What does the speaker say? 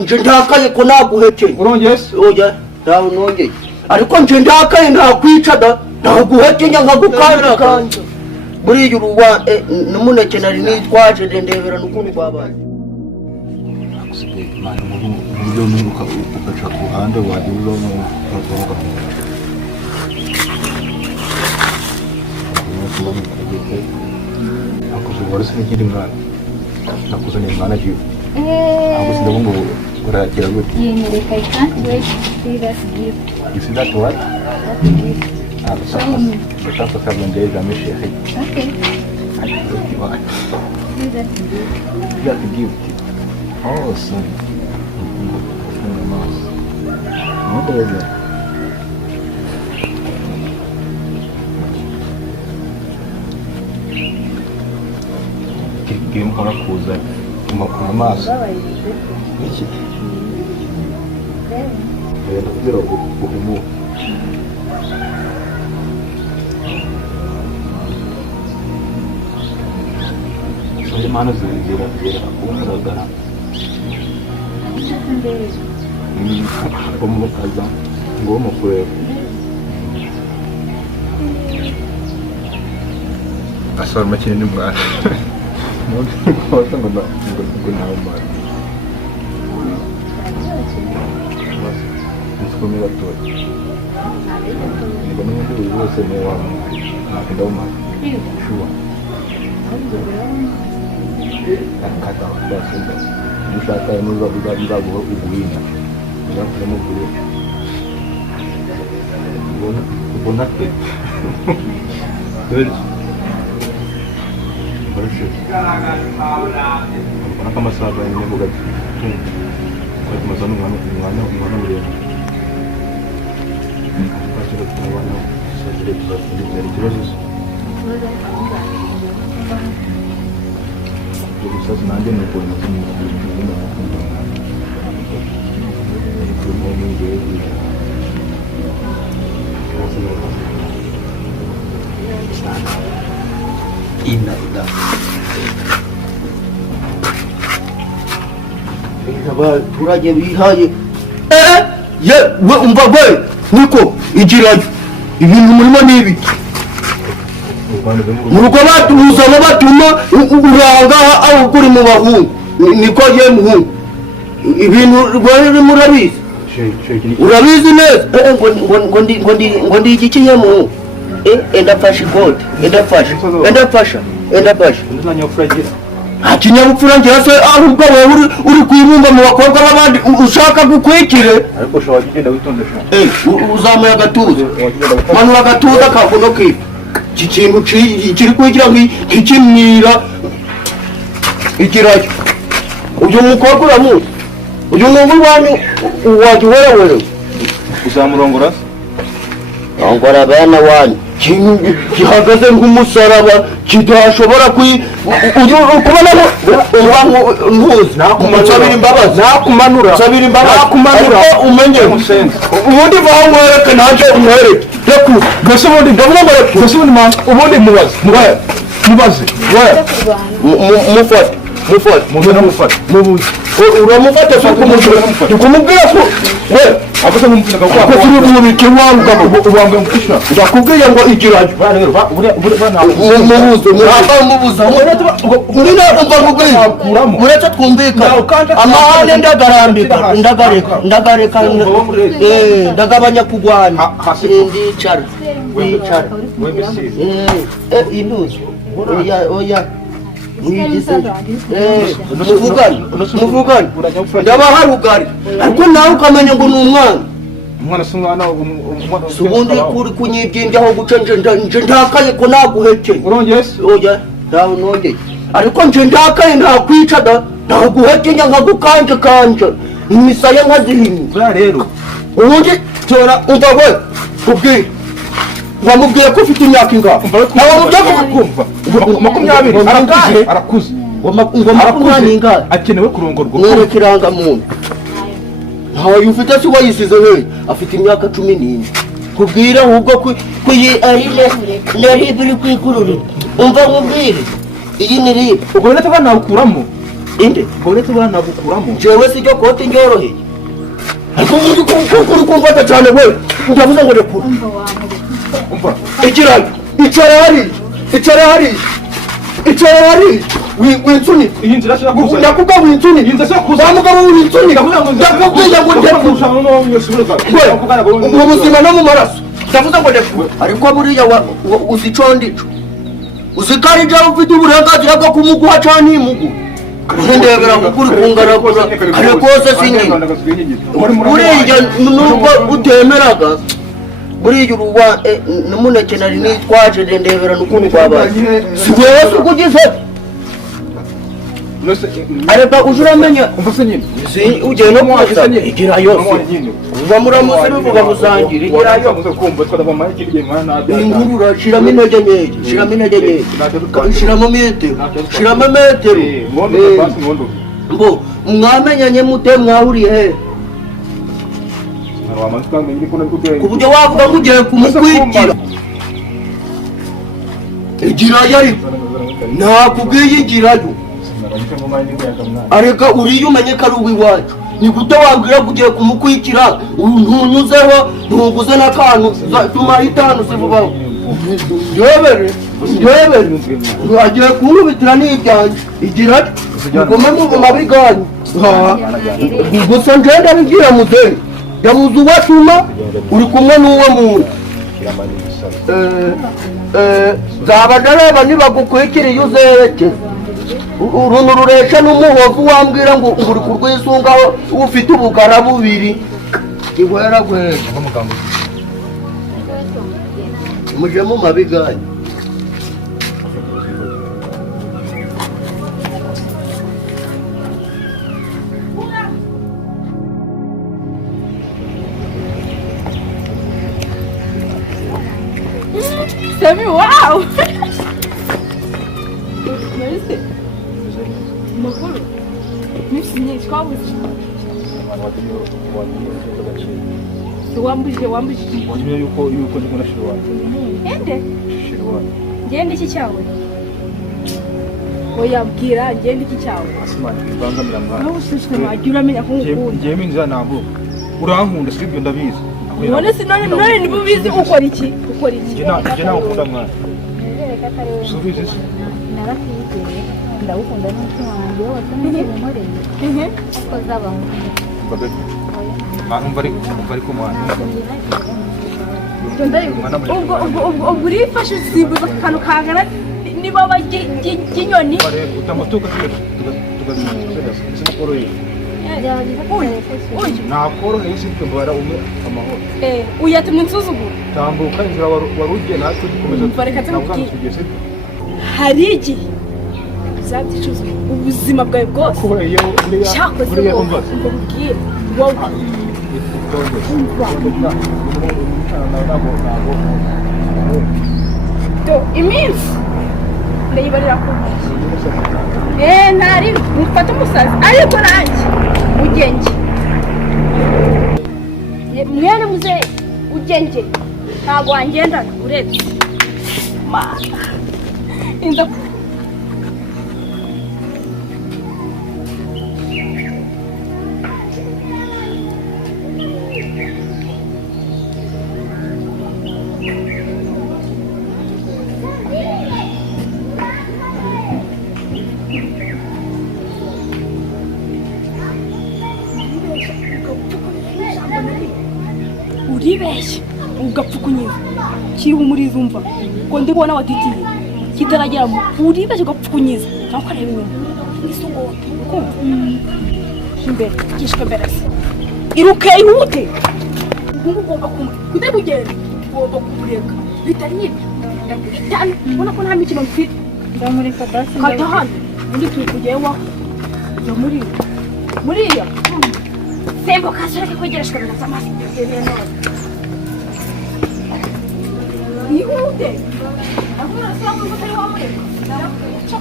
nje ndakaye ko naguhekeye urongeye oya ndaho nongeye ariko nje ndakaye ntakwica ndaguhekeye nkagukanda kanje buriya uruwa n'umuneke nari nitwaje ndendebera n'ukuntu kwabaye akusigaye mani mu buryo nuruka ukaca ku ruhande wagira no kuvuga akuze warese n'ikindi mwana nakuzaniye mwana jiwe akuze ndabungo urakira gute Like I can't wait to see that gift. you see that what That gift. Show me. بتعرف تعمل زي Djamir شيخي Okay. See that gift. لا تجيب oh Sami ما ده game kora kuza mu maso iki kugira ubumu Sari mana zira kumuragara como kaza ngomo kureba asar makine mwana ngo nawe mwana nsikomera toye ngo n'undi wose ne wa nakenda umwana shuwa akata basunda dushaka n'uza biba uguhina yakure mu bure ubona te Orang kama sahabat ini bukan kalau cuma satu mana melihat pasti ada mana saya sudah dari terus jadi saya sengaja nih pun macam ina abaturage bihaye ye we umva we niko igirayo ibintu murimo n'ibiki mu rugo batuzamo batuma uranga aho kuri mu bahungu niko ye muhungu ibintu rwari murabizi urabizi neza ngo ndi igiki ye muhungu endafashe ikote endafasha nta kinyabupfura ngira se ahubwo wowe uri kwibumba mu bakobwa b'abandi ushaka gukwikire ariko ushobora kugenda witondesha uzamuye agatuza manura agatuza kavuno kiwe iki kintu kiri kugira nk'ikimwira ikiracyo uyu mukobwa uramuzi uyu nguyu iwanyu wajya uwerewerewe uzamurongora se rongora bene wanyu gihagaze nk'umusaraba kidashobora kubona ntuzi nsabira imbabazi nakumanura umenye ubundi vaho nkwereke nanjye umwereke reku mbese ubundi ndavuga ngo reku mbese ubundi mubaze mufate uramufata se ukumubwira ko we afata mumufata ko turi mu biki wanga mukisha ndakubwiye ngo igiraje mubuza urina umva mubwiye uretse twumvika amahane ndagareka ndagabanya kugwana ndicara inuzi oya muvugane ndabaha rugari ariko nawe ukamenya ngo ni umwana si umwana si ubundi kuri kunyibyinjya aho guca nje ndakaye ko naguhekeye urongeye se oya ndaho nongeye ariko nje ndakaye ntakwica ndaguhekenya nkagukanje imisaya nkazihimye buriya rero ubundi tora umva we kubwira wamubwiye ko ufite imyaka ingahe nawe mubyo kumva 20 arakuze ngo makumyabiri ingahe akenewe kurongorwa mwereke irangamuntu ntawe ufite si wayisize we afite imyaka 14 kubwira ahubwo ko naribiri kwikururira umva nkubwire iyi ni ribi ubwo rero tabana ukuramo inde Bore tuba nagukuramo. jewe sicyo kote njoroheye ariko umuntu kuri kumfata cyane we ndavuze ngo rekura umva wamureka Umva. ikirayo icara hari winsuni Iyi nzira shaka kuza. ndakuga winsuni Iyi nzira shaka kuza. bamugabo winsuni Ndakubwira ngo ndakubwira ngo ndekura mu buzima no mu maraso ndavuze ngo ndekura ariko buriya uzi ico ndico uzi ko ari jawe ufite uburenganzira bwo kumuguha cyane imugu ndebera kuri kungaragura kare kose sinye buriya nubwo utemeraga buriya uruwa n'umuneke nari nitwaje ndebera n'ukuntu rwabaye si wewe se ukugize areka uje uramenya Umva se nyine. ugiye no kuza igira yose uva muramuzi bivuga musangira igira yose kumva twada mama ikiriye mwana ingurura shiramo intege nke shiramo metero shiramo metero ngondo basi ngondo. mbo mwamenyanye mute mwahuriye he ku buryo wavuga ngo ugiye kumukwikira igirayo ariko nakubwiye igirayo areka uriya umenye ko ari uw'iwacu ni gute wabwira ko ugiye kumukwikira ntunyuzeho ntuguze n'akantu tuma itanu se vubaho ndebere agiye kunkubitira n'ibyanjye igirayo ugome mu mabi ganyu gusa njye ndabibwira muzehe yabuze uwatuma uri kumwe n'uwo muntu zaba ndareba nibagukwikira iyo uzerekeza uruntu ruresha n'umuhovu wambwira ngo uri kurwisungaho ufite ubugara bubiri ihwera muje mu mabi ganyu Sami, wow! Nahise makuru misi nyinshi twabuze wambuje Wanyuma yuko ndi na shirwa. ende Shirwa. ngende iki cyawe oya bwira ngende iki cyawe Asima bangamira mwana. n'ubushishwe wagira uramenya ko ngukunda Ngiye minza nabo. Urankunda sibyo ndabizi. none si none nibubizi ukora iki Nge nawe ukunda mwana. Subize. Narakwizeye ndagukunda n'umutima wanjye wose n'inkoreye uko zaba Bari ku mwana. ubwo urifashe usimbuza akantu kangana n'ibaba ry'inyoni Utamutuka nakoroheye sibyo mbara umwe amahoro. uyatumye insuzugura Tambuka inzira warugiye natwe dukomeza. Reka tumubwire. hari igihe uzabyicuza ubuzima bwawe bwose cyakoze ngo ubwire wowe iminsi ndayibarira ku ntoki ntari mufate umusazi ariko nanjye ugenge mwene muzehe ugenge ntabwo wangendana uretse mana inda uribeshye ugapfukunyiza kiriho umurizo umva ngo ndi kubona watitiye kitaragera mu uribeshye ugapfukunyiza cyangwa ukareba inyuma n'isogota ukumva imbere kishwe mbere se iruke ihute ubu ugomba kujya kugenda ugomba kumureka bitari n'ibyo ndabitana ubona ko nta mikino mfite ndamureka basi kata hano undi turi kujyayo jya muriya sembuka soreke kwegereshwa binaza amazi byegeye none ihute ahura se wamureka utari wamureka narakuca